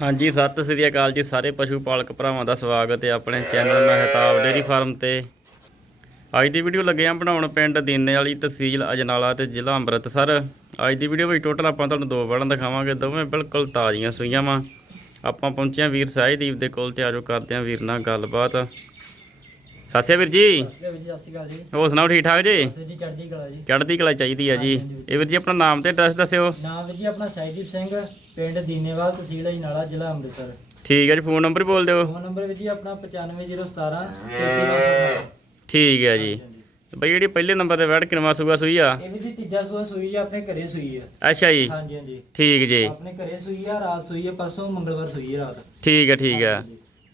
ਹਾਂਜੀ, ਸਤਿ ਸ੍ਰੀ ਅਕਾਲ ਜੀ ਸਾਰੇ ਪਸ਼ੂ ਪਾਲਕ ਭਰਾਵਾਂ ਦਾ ਸਵਾਗਤ ਹੈ ਆਪਣੇ ਚੈਨਲ ਮਹਿਤਾਬ ਡੇਰੀ ਫਾਰਮ ਤੇ। ਅੱਜ ਦੀ ਵੀਡੀਓ ਲੱਗੇ ਆ ਬਣਾਉਣ ਪਿੰਡ ਦੀਨੇ ਵਾਲੀ ਤਹਿਸੀਲ ਅਜਨਾਲਾ ਤੇ ਜ਼ਿਲ੍ਹਾ ਅੰਮ੍ਰਿਤਸਰ। ਅੱਜ ਦੀ ਵੀਡੀਓ ਵਿੱਚ ਟੋਟਲ ਆਪਾਂ ਤੁਹਾਨੂੰ ਦੋ ਵੜਾਂ ਦਿਖਾਵਾਂਗੇ, ਦੋਵੇਂ ਬਿਲਕੁਲ ਤਾਜ਼ੀਆਂ ਸੂਈਆਂ ਵਾਂ। ਆਪਾਂ ਪਹੁੰਚੇ ਹਾਂ ਵੀਰ ਸਾਹਿਦੀਪ ਦੇ ਕੋਲ ਤੇ ਆਜੋ ਕਰਦੇ ਹਾਂ ਵੀਰ ਨਾਲ ਗੱਲਬਾਤ। ਸਤਿ ਸ਼੍ਰੀ ਅਕਾਲ ਵੀਰ ਜੀ। ਹੋਰ ਸੁਣਾਓ ਠੀਕ ਠਾਕ ਜੀ? ਚੜ੍ਹਦੀ ਕਲਾ ਜੀ। ਚੜ੍ਹਦੀ ਕਲਾ ਚਾਹੀਦੀ ਆ ਜੀ। ਇਹ ਵੀਰ ਜੀ ਆਪਣਾ ਨਾਮ ਤੇ ਐਡਰੈਸ ਦੱਸਿਓ। ਨਾਮ ਵੀਰ ਜੀ ਆਪਣਾ ਸਹਿਜਦੀਪ ਸਿੰਘ ਪਿੰਡ ਦੀਨੇਵਾਲ ਤਹਿਸੀਲ ਅਜਨਾਲਾ ਜ਼ਿਲ੍ਹਾ ਅੰਮ੍ਰਿਤਸਰ। ਠੀਕ ਹੈ ਜੀ ਫੋਨ ਨੰਬਰ ਬੋਲ ਦਿਓ। ਫੋਨ ਨੰਬਰ ਵੀਰ ਜੀ ਆਪਣਾ 95017 33917 ਠੀਕ ਹੈ ਜੀ। ਤੇ ਬਈ ਜਿਹੜੀ ਪਹਿਲੇ ਨੰਬਰ ਤੇ ਬੈਠ ਕਿਨਵਾ ਸੂਆ ਸੂਈ ਆ? ਇਹ ਵੀਰ ਜੀ ਤੀਜਾ ਸੂਆ ਸੂਈ ਆ ਆਪਣੇ ਘਰੇ ਸੂਈ ਆ। ਅੱਛਾ ਜੀ। ਹਾਂਜੀ ਹਾਂਜੀ। ਠੀਕ ਜੀ। ਆਪਣੇ ਘਰੇ ਸੂਈ ਆ ਰਾਤ ਸੂਈ ਆ ਪਰਸੋਂ ਮੰਗਲਵਾਰ ਸੂਈ ਆ ਰਾਤ। ਠੀਕ ਹੈ ਠੀਕ ਹੈ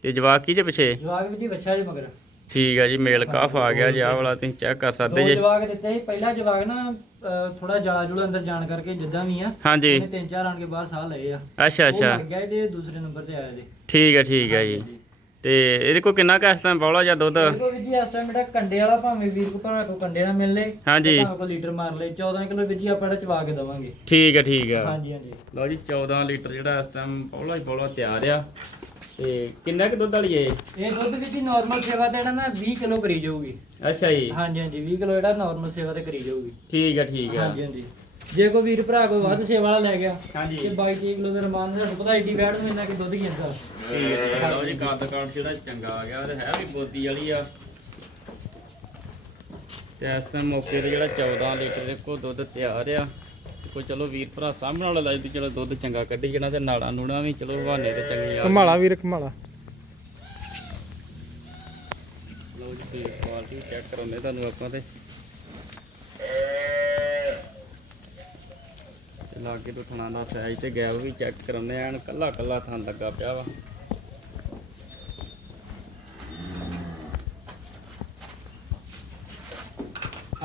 ਤੇ ਜਵਾਕ ਕੀ ਜੇ ਪਿੱਛੇ? ਜਵਾਗ ਵੀਰ ਜੀ ਬੱਚਾ ਜੀ ਮਗਰ। ਠੀਕ ਹੈ ਜੀ ਮੇਲ ਕਾਫ ਆ ਗਿਆ ਜੀ ਆਹ ਵਾਲਾ ਤੁਸੀਂ ਚੈੱਕ ਕਰ ਦੋ ਸਕਦੇ ਜੀ। ਜਵਾਗ ਦਿੱਤੇ ਸੀ ਪਹਿਲਾ ਜਵਾਗ ਨਾ ਥੋੜਾ ਜਾਲਾ ਜੁਲਾ ਅੰਦਰ ਜਾਣ ਕਰਕੇ ਜਿੱਦਾਂ ਵੀ ਆ ਹਾਂਜੀ। ਇਹਨੇ ਤਿੰਨ ਚਾਰ ਆਣ ਕੇ ਬਾਹਰ ਸਾਹ ਲਏ ਆ। ਅੱਛਾ ਉਹ ਅੱਛਾ। ਮਰ ਗਿਆ ਇਹਦੇ ਦੂਸਰੇ ਨੰਬਰ ਤੇ ਆਇਆ ਜੀ ਠੀਕ ਹੈ ਠੀਕ ਹੈ ਜੀ। ਤੇ ਇਹਦੇ ਕੋਲ ਕਿੰਨਾ ਕੁ ਇਸ ਟਾਈਮ ਬੌਲਾ ਜਾਂ ਦੁੱਧ? ਦੇਖੋ ਵੀਰ ਜੀ ਇਸ ਟਾਈਮ ਜਿਹੜਾ ਕੰਡੇ ਵਾਲਾ ਭਾਵੇਂ ਵੀਰ ਕੋ ਭਰਾ ਕੋ ਕੰਡੇ ਨਾ ਮਿਲ ਲੇ ਹਾਂਜੀ। ਭਾਵੇਂ ਕੋ ਲੀਟਰ ਮਾਰ ਲੇ 14 ਕਿਲੋ ਵੀਰ ਜੀ ਆਪਾਂ ਜਿਹੜਾ ਚਵਾ ਕੇ ਦਵਾਂਗੇ। ਠੀਕ ਹੈ ਠੀਕ ਹੈ ਹਾਂਜੀ ਹਾਂਜੀ। ਲਓ ਜੀ 14 ਲੀਟਰ ਜਿਹੜਾ ਇਸ ਟਾਈਮ ਬੌਲਾ ਹੀ ਬੌਲਾ ਤਿਆਰ ਆ। ਤੇ ਕਿੰਨਾ ਕੁ ਦੁੱਧ ਵਾਲੀ ਏ ਇਹ? ਦੁੱਧ ਵੀਰ ਜੀ ਨਾਰਮਲ ਸੇਵਾ ਤੇ ਜਿਹੜਾ ਨਾ 20 ਕਿਲੋ ਕਰੀ ਜਾਊਗੀ। ਅੱਛਾ ਜੀ। ਹਾਂਜੀ ਹਾਂਜੀ 20 ਕਿਲੋ ਜਿਹੜਾ ਨਾਰਮਲ ਸੇਵਾ ਤੇ ਕਰੀ ਜਾਊਗੀ। ਠੀਕ ਹੈ ਠੀਕ ਹੈ ਹਾਂਜੀ ਹਾਂਜੀ। ਜੇ ਕੋਈ ਵੀਰ ਭਰਾ ਕੋਈ ਵੱਧ ਸੇਵਾ ਵਾਲਾ ਲੈ ਗਿਆ ਹਾਂਜੀ। ਤੇ 22 30 ਕਿਲੋ ਦਾ ਰਮਾਨ ਨਾਲ ਤੁਹਾਨੂੰ ਪਤਾ ਏਡੀ ਵੈਟ ਨੂੰ ਇੰਨਾ ਕਿ ਦੁੱਧ ਕੀ ਹੁੰਦਾ? ਠੀਕ ਹੈ ਹੈ। ਲਓ ਜੀ ਕੱਦ ਕਾਠ ਜਿਹੜਾ ਚੰਗਾ ਆ ਗਿਆ ਤੇ ਹੈ ਵੀ ਬੋਦੀ ਵਾਲੀ ਆ। ਤੇ ਇਸ ਟਾਈਮ ਮੌਕੇ ਤੇ ਜਿਹੜਾ 14 ਲੀਟਰ ਦੇ ਕੋ ਦੁੱਧ ਤਿਆਰ ਆ। ਤੇ ਕੋਈ ਚਲੋ ਵੀਰ ਭਰਾ ਸਾਹਮਣੇ ਵਾਲਾ ਲਾਈ ਤੇ ਚਲੋ ਦੁੱਧ ਚੰਗਾ ਕੱਢੀ ਜਾਣਾ ਤੇ ਨਾੜਾ ਨੂੜਾ ਵੀ ਚਲੋ ਹਵਾਨੇ ਤੇ ਚੰਗੀ ਆ ਕਮਾਲਾ ਵੀਰ ਕਮਾਲਾ ਲਓ ਜੀ ਫੇਸ ਕੁਆਲਿਟੀ ਚੈੱਕ ਕਰਾਉਂਦੇ ਤੁਹਾਨੂੰ ਆਪਾਂ ਤੇ। ਤੇ ਲਾਗੇ ਤੋਂ ਥਣਾ ਦਾ ਸਾਈਜ਼ ਤੇ ਗੈਪ ਵੀ ਚੈੱਕ ਕਰਾਉਂਦੇ ਐਨ ਕੱਲਾ ਕੱਲਾ ਥਣ ਲੱਗਾ ਪਿਆ ਵਾ।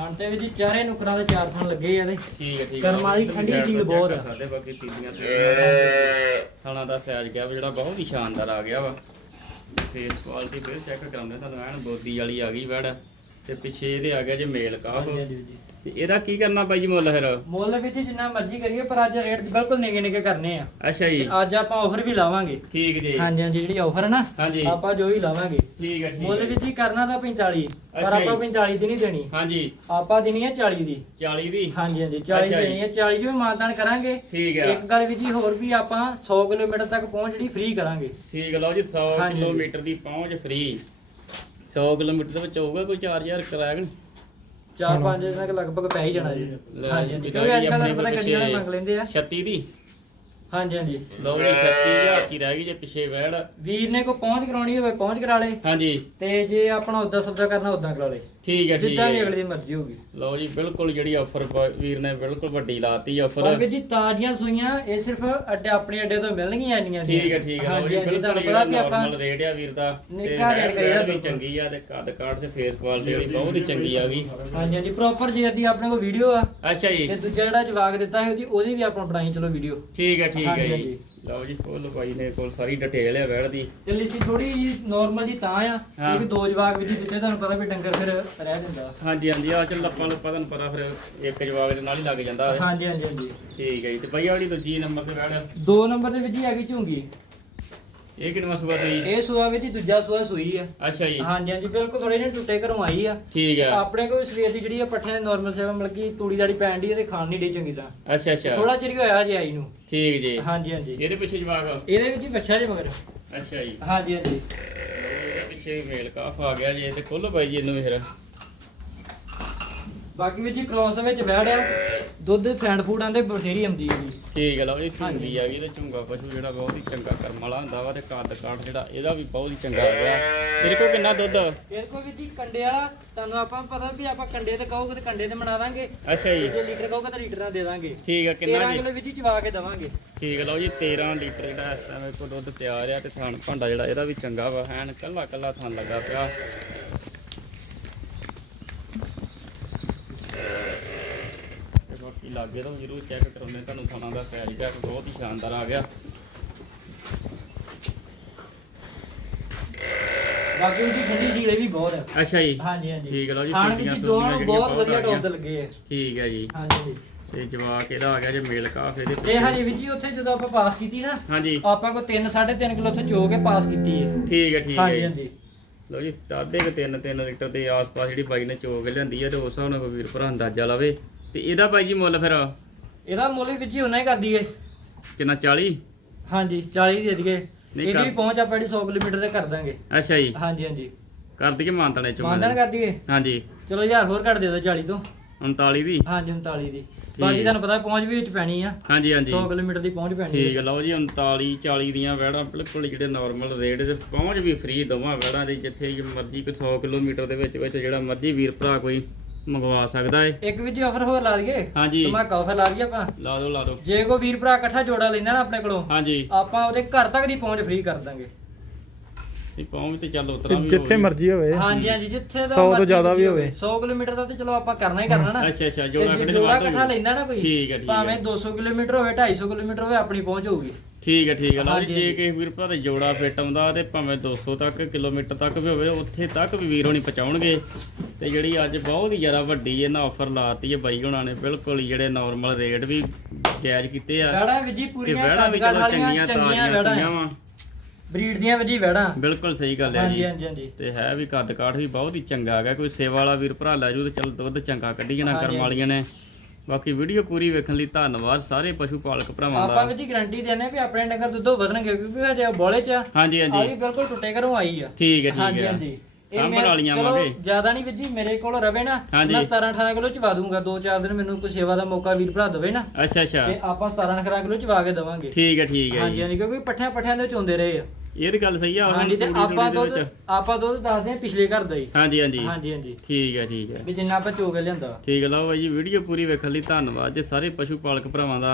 ਖਾਣ ਤੇ ਵੀ ਜੀ ਚਾਰੇ ਨੁਕਰਾਂ ਦੇ ਚਾਰ ਫਣ ਲੱਗੇ ਆ ਇਹਦੇ। ਠੀਕ ਹੈ ਠੀਕ ਕਰਮ ਵਾਲੀ ਠੰਡੀ ਸੀਲ ਬਹੁਤ ਆ। ਸਾਡੇ ਬਾਕੀ ਤੀਲੀਆਂ ਤੇ ਥਾਣਾ ਦਾ ਸਾਈਜ਼ ਗਿਆ ਵਾ ਜਿਹੜਾ ਬਹੁਤ ਹੀ ਸ਼ਾਨਦਾਰ ਆ ਗਿਆ ਵਾ। ਫੇਸ ਕੁਆਲਿਟੀ ਫਿਰ ਚੈੱਕ ਕਰਾਉਂਦੇ ਤੁਹਾਨੂੰ ਐਨ ਬੋਦੀ ਵਾਲੀ ਆ ਗਈ ਵੜ। ਤੇ ਪਿੱਛੇ ਇਹਦੇ ਆ ਗਿਆ ਜੇ ਮੇਲ ਕਾਫ ਹਾਂਜੀ। ਤੇ ਇਹਦਾ ਕੀ ਕਰਨਾ ਬਾਈ ਜੀ ਮੁੱਲ ਫਿਰ? ਮੁੱਲ ਵਿੱਚ ਜਿੰਨਾ ਮਰਜ਼ੀ ਕਰੀਏ ਪਰ ਅੱਜ ਰੇਟ ਬਿਲਕੁਲ ਨਿਗੇ ਨਿਗੇ ਕਰਨੇ ਆ। ਅੱਛਾ ਜੀ। ਅੱਜ ਆਪਾਂ ਆਫਰ ਵੀ ਲਾਵਾਂਗੇ। ਠੀਕ ਜੀ। ਹਾਂਜੀ ਹਾਂਜੀ ਜਿਹੜੀ ਆਫਰ ਹੈ ਨਾ ਹਾਂਜੀ। ਆਪਾਂ ਜੋ ਹੀ ਲਾਵਾਂਗੇ। ਠੀਕ ਹੈ ਠੀਕ ਮੁੱਲ ਵਿੱਚ ਹੀ ਕਰਨਾ ਤਾਂ 45 ਪਰ ਆਪਾਂ ਜੀ। 45 ਦੀ ਨਹੀਂ ਦੇਣੀ। ਹਾਂਜੀ। ਆਪਾਂ ਦੇਣੀ ਹੈ 40 ਦੀ। 40 ਦੀ? ਹਾਂਜੀ ਹਾਂਜੀ 40 ਅੱਛਾ ਜੀ। ਦੇਣੀ ਹੈ 40 ਜੋ ਮਾਨਦਾਨ ਕਰਾਂਗੇ। ਠੀਕ ਹੈ ਇੱਕ ਗੱਲ ਵਿੱਚ ਹੀ ਹੋਰ ਵੀ ਆਪਾਂ 100 ਕਿਲੋਮੀਟਰ ਤੱਕ ਪਹੁੰਚ ਜਿਹੜੀ ਫ੍ਰੀ ਕਰਾਂਗੇ। ਠੀਕ ਲਓ ਜੀ 100 ਹਾਂਜੀ, ਹਾਂਜੀ। ਕਿਲੋਮੀਟਰ ਦੀ ਪਹੁੰਚ ਫ੍ਰੀ 100 ਕਿਲੋਮੀਟਰ ਦੇ ਵਿੱਚ ਹੋਊਗਾ ਕੋਈ 4000 ਕਿਰਾਇਆ ਕਿ ਨਹੀਂ? 4-5 ਦਿਨਾਂ ਤੱਕ ਲਗਭਗ ਪੈ ਹੀ ਜਾਣਾ ਜੀ। ਹਾਂਜੀ ਕਿਉਂਕਿ ਅੱਜ ਕੱਲ੍ਹ ਪਤਾ ਗੱਡੀਆਂ ਵਾਲੇ ਮੰਗ ਲੈਂਦੇ ਆ। 36 ਦੀ। ਹਾਂਜੀ ਹਾਂਜੀ। ਲਓ ਜੀ 36000 ਦੀ ਰਹਿ ਗਈ ਜੇ ਪਿੱਛੇ ਵੈੜ ਵੀਰ ਨੇ ਕੋ ਪਹੁੰਚ ਕਰਾਉਣੀ ਹੋਵੇ ਪਹੁੰਚ ਕਰਾ ਲੇ। ਹਾਂਜੀ। ਤੇ ਜੇ ਆਪਣਾ ਉਦਾਂ ਸਬਜ਼ਾ ਕਰਨਾ ਉਦਾਂ ਕਰਾ ਲੇ। ਠੀਕ ਹੈ ਠੀਕ ਜਿੱਦਾਂ ਵੀ ਹੈ ਅਗਲੇ ਦੀ ਮਰਜ਼ੀ ਹੋਗੀ ਲਓ ਜੀ ਬਿਲਕੁਲ ਜਿਹੜੀ ਆਫਰ ਵੀਰ ਨੇ ਬਿਲਕੁਲ ਵੱਡੀ ਲਾਤੀ ਪਰ ਆਫਰ ਵੀਰ ਜੀ ਤਾਜ਼ੀਆਂ ਸੂਈਆਂ ਇਹ ਸਿਰਫ ਅੱਡੇ ਆਪਣੇ ਅੱਡੇ ਤੋਂ ਮਿਲਣਗੀਆਂ ਇੰਨੀਆਂ। ਠੀਕ ਹੈ ਠੀਕ ਹੈ ਲਓ ਜੀ ਬਿਲਕੁਲ ਤੁਹਾਨੂੰ ਪਤਾ ਵੀ ਆਪਾਂ ਨਾਰਮਲ ਰੇਟ ਆ ਵੀਰ ਦਾ ਤੇ ਨਿੱਕਾ ਰੇਟ ਵੀ ਬਿਲਕੁਲ। ਚੰਗੀ ਆ ਤੇ ਕੱਦ ਕਾਠ ਤੇ ਫੇਸ ਕੁਆਲਿਟੀ ਜਿਹੜੀ ਬਹੁਤ ਹੀ ਚੰਗੀ ਆ ਗਈ। ਹਾਂਜੀ ਹਾਂਜੀ ਪ੍ਰੋਪਰ ਜੇ ਦੀ ਆਪਣੇ ਕੋਲ ਵੀਡੀਓ ਆ ਅੱਛਾ ਜੀ। ਤੇ ਦੂਜਾ ਜਿਹੜਾ ਜਵਾਬ ਦਿੱਤਾ ਹੈ ਉਹਦੀ ਉਹਦੀ ਵੀ ਆਪਾਂ ਬਣਾਈ ਚਲੋ ਵੀਡੀਓ ਠੀਕ ਹੈ ਠੀਕ ਹੈ ਹਾਂਜੀ, ਜੀ। ਹਾਂਜੀ। ਲਓ ਜੀ ਫੁੱਲ ਭਾਈ ਨੇ ਕੋਲ ਸਾਰੀ ਡਿਟੇਲ ਹੈ ਵੈੜ ਦੀ। ਤੇ ਲਿਸੀ ਥੋੜੀ ਜੀ ਨਾਰਮਲ ਜੀ ਤਾਂ ਆ। ਕਿਉਂਕਿ ਦੋ ਜਵਾਗ ਵੀ ਜੀ ਦਿੱਤੇ ਤੁਹਾਨੂੰ ਪਤਾ ਵੀ ਡੰਗਰ ਫਿਰ ਰਹਿ ਦਿੰਦਾ। ਹਾਂਜੀ ਹਾਂਜੀ ਆ ਚੱਲ ਲੱਪਾਂ ਲੱਪਾਂ ਤੁਹਾਨੂੰ ਪਤਾ ਫਿਰ ਇੱਕ ਜਵਾਬ ਦੇ ਨਾਲ ਹੀ ਲੱਗ ਜਾਂਦਾ। ਹਾਂਜੀ ਹਾਂਜੀ ਹਾਂਜੀ। ਠੀਕ ਹੈ ਜੀ ਤੇ ਭਾਈ ਜਿਹੜੀ ਦੂਜੀ ਨੰਬਰ ਤੇ ਵੈੜ ਦੋ ਨੰਬਰ ਦੇ ਵਿੱਚ ਹੀ ਹੈਗੀ ਝੂੰਗੀ। ਇਹ ਕਿੰਨਾ ਸੂਆ ਸੀ ਇਹ ਸੂਆ ਵਿੱਚ ਹੀ ਦੂਜਾ ਸੂਆ ਸੂਈ ਆ। ਅੱਛਾ ਜੀ। ਹਾਂਜੀ ਹਾਂਜੀ ਬਿਲਕੁਲ ਥੋੜੇ ਜਿਹੇ ਟੁੱਟੇ ਘਰੋਂ ਆਈ ਆ। ਠੀਕ ਹੈ ਆਪਣੇ ਕੋਲ ਸਵੇਰ ਦੀ ਜਿਹੜੀ ਆ ਪੱਠਿਆਂ ਦੀ ਨਾਰਮਲ ਸੇਵਾ ਮਿਲ ਗਈ ਤੂੜੀ ਦਾੜੀ ਪੈਣ ਦੀ ਤੇ ਖਾਣ ਨਹੀਂ ਡੇ ਚੰਗੀ ਤਰ੍ਹਾਂ। ਅੱਛਾ ਅੱਛਾ। ਥੋੜਾ ਚਿਰ ਹੋਇਆ ਹਜੇ ਆਈ ਨੂੰ। ਠੀਕ ਜੀ। ਹਾਂਜੀ ਹਾਂਜੀ। ਇਹਦੇ ਪਿੱਛੇ ਜਵਾਬ ਇਹਦੇ ਵਿੱਚ ਹੀ ਬੱਚਾ ਜੀ ਮਗਰ। ਅੱਛਾ ਜੀ। ਹਾਂਜੀ ਹਾਂਜੀ। ਇਹਦੇ ਪਿੱਛੇ ਵੀ ਮੇਲ ਕਾਫ ਆ ਗਿਆ ਜੀ ਤੇ ਖੋਲੋ ਭਾਈ ਜੀ ਇਹਨੂੰ ਵੀ ਫਿਰ। ਬਾਕੀ ਵਿੱਚ ਕ੍ਰੋਸ ਦੇ ਵਿੱਚ ਆ ਦੁੱਧ ਫੈਂਡ ਫੂਡ ਆਂਦੇ ਬਥੇਰੀ ਆਉਂਦੀ ਹੈ ਜੀ। ਠੀਕ ਹੈ ਲਓ ਇਹ ਝੁੰਗੀ ਆ ਗਈ ਤੇ ਝੁੰਗਾ ਪਸ਼ੂ ਜਿਹੜਾ ਬਹੁਤ ਹੀ ਚੰਗਾ ਕਰਮ ਵਾਲਾ ਹੁੰਦਾ ਵਾ ਤੇ ਕੱਦ ਕਾਠ ਜਿਹੜਾ ਇਹਦਾ ਵੀ ਬਹੁਤ ਹੀ ਚੰਗਾ ਆ ਗਿਆ। ਇਹਦੇ ਕੋਲ ਕਿੰਨਾ ਦੁੱਧ? ਫਿਰ ਕੋਈ ਵੀ ਜੀ ਕੰਡੇ ਵਾਲਾ ਤੁਹਾਨੂੰ ਆਪਾਂ ਪਤਾ ਵੀ ਆਪਾਂ ਕੰਡੇ ਤੇ ਕਹੋਗੇ ਤੇ ਕੰਡੇ ਤੇ ਬਣਾ ਦਾਂਗੇ। ਅੱਛਾ ਜੀ। ਜੇ ਲੀਟਰ ਕਹੋਗੇ ਤਾਂ ਲੀਟਰ ਨਾਲ ਦੇ ਦਾਂਗੇ। ਠੀਕ ਹੈ ਕਿੰਨਾ 13 ਜੀ? ਕਿਲੋ ਵਿੱਚ ਹੀ ਚਵਾ ਕੇ ਦਵਾਂਗੇ। ਠੀਕ ਹੈ ਲਓ ਜੀ 13 ਲੀਟਰ ਜਿਹੜਾ ਇਸ ਟਾਈਮ ਕੋ ਦੁੱਧ ਤਿਆਰ ਆ ਤੇ ਥਾਣ ਭਾਂਡਾ ਜਿਹੜਾ ਇਹਦਾ ਵੀ ਚੰਗਾ ਵਾ ਐਨ ਕੱਲਾ ਕੱਲਾ ਥਾਣ ਲੱਗਾ ਪਿਆ ਤੇ ਬਾਕੀ ਲਾਗੇ ਤੋਂ ਜ਼ਰੂਰ ਚੈੱਕ ਕਰਾਉਣੇ ਤੁਹਾਨੂੰ ਥਾਣਾ ਦਾ ਸਾਈਜ਼ ਦਾ ਬਹੁਤ ਹੀ ਸ਼ਾਨਦਾਰ ਆ ਗਿਆ। ਬਾਕੀ ਵਿੱਚ ਠੰਡੀ ਸੀਲੇ ਵੀ ਬਹੁਤ ਆ। ਅੱਛਾ ਜੀ। ਹਾਂਜੀ ਹਾਂਜੀ। ਠੀਕ ਹੈ ਲਓ ਜੀ ਖਾਣ ਵਿੱਚ ਦੋਵਾਂ ਨੂੰ ਸੂਟੀਆਂ ਬਹੁਤ ਵਧੀਆ ਟੌਪ ਦੇ ਲੱਗੇ ਆ। ਠੀਕ ਹੈ ਜੀ। ਹਾਂਜੀ ਤੇ ਜਵਾਕ ਇਹਦਾ ਆ ਗਿਆ ਜੇ ਮੇਲ ਕਾਫ ਇਹਦੇ ਇਹ ਹਜੇ ਵੀ ਜੀ ਉੱਥੇ ਜਦੋਂ ਆਪਾਂ ਪਾਸ ਕੀਤੀ ਨਾ ਹਾਂਜੀ। ਆਪਾਂ ਕੋ 3 3.5 ਕਿਲੋ ਉੱਥੇ ਚੋ ਕੇ ਪਾਸ ਕੀਤੀ ਹੈ। ਠੀਕ ਹੈ ਠੀਕ ਹੈ ਹਾਂਜੀ ਜੀ। ਹਾਂਜੀ ਲਓ ਜੀ ਸਾਢੇ ਕੁ ਤਿੰਨ ਤਿੰਨ ਲੀਟਰ ਦੇ ਆਸ-ਪਾਸ ਜਿਹੜੀ ਬਾਈ ਨੇ ਚੋਗ ਲਿਆਂਦੀ ਹੈ ਤੇ ਉਸ ਹਿਸਾਬ ਨਾਲ ਕੋਈ ਵੀਰ ਭਰਾ ਅੰਦਾਜ਼ਾ ਲਾਵੇ। ਤੇ ਇਹਦਾ ਬਾਈ ਜੀ ਮੁੱਲ ਫਿਰ? ਇਹਦਾ ਮੁੱਲ ਵੀ ਜੀ ਉਹਨਾਂ ਹੀ ਕਰਦੀ ਏ ਕਿੰਨਾ 40 ਹਾਂਜੀ 40 ਦੇ ਦਈਏ। ਇਹਦੀ ਕਰ- ਵੀ ਪਹੁੰਚ ਆਪਾਂ ਜਿਹੜੀ 100 ਕਿਲੋਮੀਟਰ ਤੇ ਕਰ ਦਾਂਗੇ। ਅੱਛਾ ਜੀ। ਹਾਂਜੀ ਹਾਂਜੀ। ਕਰ ਦਈਏ ਮਾਨਤਣੇ ਚ ਮਾਨਦਾਨ ਕਰ ਦਈਏ? ਹਾਂਜੀ। ਚਲੋ ਯਾਰ ਹੋਰ ਘੱਟ ਦੇ ਦਿਓ 40 ਤੋਂ। 39 ਦੀ ਹਾਂਜੀ 39 ਦੀ। ਬਾਕੀ ਤੁਹਾਨੂੰ ਪਤਾ ਪਹੁੰਚ ਵੀ ਵਿੱਚ ਪੈਣੀ ਆ। ਹਾਂਜੀ ਹਾਂਜੀ। 100 ਕਿਲੋਮੀਟਰ ਦੀ ਪਹੁੰਚ ਪੈਣੀ ਠੀਕ ਹੈ ਲਓ ਜੀ 39 40 ਦੀਆਂ ਵੈੜਾਂ ਬਿਲਕੁਲ ਜਿਹੜੇ ਨਾਰਮਲ ਰੇਟ ਤੇ ਪਹੁੰਚ ਵੀ ਫ੍ਰੀ ਦੋਵਾਂ ਵੈੜਾਂ ਦੀ ਜਿੱਥੇ ਮਰਜ਼ੀ ਕੋਈ 100 ਕਿਲੋਮੀਟਰ ਦੇ ਵਿੱਚ ਵਿੱਚ ਜਿਹੜਾ ਮਰਜ਼ੀ ਵੀਰ ਭਰਾ ਕੋਈ ਮੰਗਵਾ ਸਕਦਾ ਏ। ਇੱਕ ਵੀ ਜੀ ਆਫਰ ਹੋਰ ਲਾ ਦਈਏ ਹਾਂਜੀ। ਧਮਾਕਾ ਆਫਰ ਲਾ ਦਈਏ ਆਪਾਂ। ਲਾ ਦਿਓ ਲਾ ਦਿਓ ਜੇ ਕੋਈ ਵੀਰ ਭਰਾ ਇਕੱਠਾ ਜੋੜਾ ਲੈਂਦਾ ਨਾ ਆਪਣੇ ਕੋਲੋਂ ਹਾਂਜੀ। ਆਪਾਂ ਉਹਦੇ ਘਰ ਤੱਕ ਦੀ ਪਹੁੰਚ ਫ੍ਰੀ ਕਰ ਦਾਂਗੇ। ਇਹ ਪਹੁੰਚ ਤੇ ਚੱਲ ਉਤਰਾ ਵੀ ਜਿੱਥੇ। ਮਰਜ਼ੀ ਹੋਵੇ। ਹਾਂਜੀ ਹਾਂਜੀ ਜਿੱਥੇ ਦਾ ਸੌ ਤੋਂ ਮਰਜ਼ੀ ਜ਼ਿਆਦਾ ਵੀ ਹੋਵੇ। 100 ਕਿਲੋਮੀਟਰ ਦਾ ਤੇ ਚਲੋ ਆਪਾਂ ਕਰਨਾ ਹੀ ਕਰਨਾ ਨਾ। ਅੱਛਾ ਅੱਛਾ ਜੋੜਾ ਜੋੜਾ ਇਕੱਠਾ। ਲੈਂਦਾ ਨਾ ਕੋਈ ਠੀਕ ਹੈ ਠੀਕ ਭਾਵੇਂ ਹੈ 200 ਕਿਲੋਮੀਟਰ ਹੋਵੇ 250 ਕਿਲੋਮੀਟਰ ਹੋਵੇ ਆਪਣੀ ਪਹੁੰਚ ਹੋਊਗੀ। ਠੀਕ ਹੈ ਠੀਕ ਹੈ। ਲਓ ਜੀ ਕਿਸੇ ਵੀਰ ਭਰਾ ਦੇ ਜੋੜਾ ਫਿੱਟ ਆਉਂਦਾ ਤੇ ਭਾਵੇਂ 200 ਤੱਕ ਕਿਲੋਮੀਟਰ ਤੱਕ ਵੀ ਹੋਵੇ ਉੱਥੇ ਤੱਕ ਵੀ ਵੀਰ ਹੋਣੀ ਪਹੁੰਚਾਉਣਗੇ। ਤੇ ਜਿਹੜੀ ਅੱਜ ਬਹੁਤ ਹੀ ਜ਼ਿਆਦਾ ਵੱਡੀ ਇਹਨਾਂ ਆਫਰ ਲਾਤੀ ਹੈ ਬਾਈ ਹੁਣਾਂ ਨੇ ਬਿਲਕੁਲ ਜਿਹੜੇ ਨਾਰਮਲ ਰੇਟ ਵੀ ਜਾਇਜ਼ ਕੀਤੇ ਆ। ਵੈੜਾਂ ਵੀ ਜੀ ਪੂਰੀਆਂ ਚਲੋ ਵਾਲੀਆਂ ਚੰਗੀਆਂ ਵੈੜਾਂ ਬਰੀਡ ਦੀਆਂ ਵੀ ਜੀ ਵੈੜਾਂ ਬਿਲਕੁਲ ਸਹੀ ਗੱਲ ਹੈ ਹਾਂਜੀ ਜੀ। ਹਾਂਜੀ ਹਾਂਜੀ। ਤੇ ਹੈ ਵੀ ਕੱਦ ਕਾਠ ਵੀ ਬਹੁਤ ਹੀ ਚੰਗਾ ਹੈਗਾ। ਕੋਈ ਸੇਵਾ ਵਾਲਾ ਵੀਰ ਭਰਾ ਲੈ ਜੂ ਤੇ ਚਲ ਦੁੱਧ ਚੰਗਾ ਕੱਢੀ ਜਾਣਾ ਕਰਮ ਵਾਲੀਆਂ ਨੇ। ਬਾਕੀ ਵੀਡੀਓ ਪੂਰੀ ਵੇਖਣ ਲਈ ਧੰਨਵਾਦ ਸਾਰੇ ਪਸ਼ੂ ਪਾਲਕ ਭਰਾਵਾਂ ਆਪਾਂ ਦਾ ਵੀ ਜੀ ਗਾਰੰਟੀ ਦਿੰਦੇ ਵੀ ਆਪਣੇ ਡੰਗਰ ਦੁੱਧੋਂ ਵਧਣਗੇ ਕਿਉਂਕਿ ਹਜੇ ਬੋਲੇ ਚ ਆ। ਹਾਂਜੀ ਆ ਹਾਂਜੀ ਵੀ ਬਿਲਕੁਲ ਟੁੱਟੇ ਘਰੋਂ ਆਈ ਆ। ਠੀਕ ਹੈ ਠੀਕ ਹਾਂਜੀ ਹੈ। ਹਾਂਜੀ ਇਹ ਸਾਂਭਣ ਵਾਲੀਆਂ ਚਲੋ ਵਾਂਗੇ। ਜ਼ਿਆਦਾ ਨਹੀਂ ਜੀ ਮੇਰੇ ਕੋਲ ਰਵੇ ਨਾ ਹਾਂਜੀ। ਮੈਂ 17 18 ਕਿਲੋ ਚਵਾ ਦੂੰਗਾ। ਦੋ ਚਾਰ ਦਿਨ ਮੈਨੂੰ ਕੋਈ ਸੇਵਾ ਦਾ ਮੌਕਾ ਵੀਰ ਭਰਾ ਦੇਵੇ ਨਾ। ਅੱਛਾ ਅੱਛਾ। ਤੇ ਆਪਾਂ 17 18 ਕਿਲੋ ਚਵਾ ਕੇ ਦਵਾਂਗੇ। ਠੀਕ ਹੈ ਠੀਕ ਹੈ ਹਾਂਜੀ ਹਾਂਜੀ ਕਿਉਂਕਿ ਪੱਠਿਆਂ ਪੱਠਿਆਂ ਦੇ ਵਿੱਚ ਹੁੰਦੇ ਰਹੇ ਆ। ਇਹ ਤਾਂ ਗੱਲ ਸਹੀ ਆ ਹਾਂਜੀ ਤੇ ਆਪਾਂ ਦੁੱਧ। ਆਪਾਂ ਦੁੱਧ ਦੱਸਦੇ ਆ ਪਿਛਲੇ ਘਰ ਦਾ ਹੀ। ਹਾਂਜੀ ਹਾਂਜੀ। ਹਾਂਜੀ ਹਾਂਜੀ। ਠੀਕ ਹੈ ਠੀਕ ਹੈ ਵੀ ਜਿੰਨਾ ਆਪਾਂ ਚੋ ਕੇ ਲਿਆਂਦਾ। ਠੀਕ ਹੈ ਲਓ ਬਾਈ ਜੀ ਵੀਡੀਓ ਪੂਰੀ ਵੇਖਣ ਲਈ ਧੰਨਵਾਦ। ਜੇ ਸਾਰੇ ਪਸ਼ੂ ਪਾਲਕ ਭਰਾਵਾਂ ਦਾ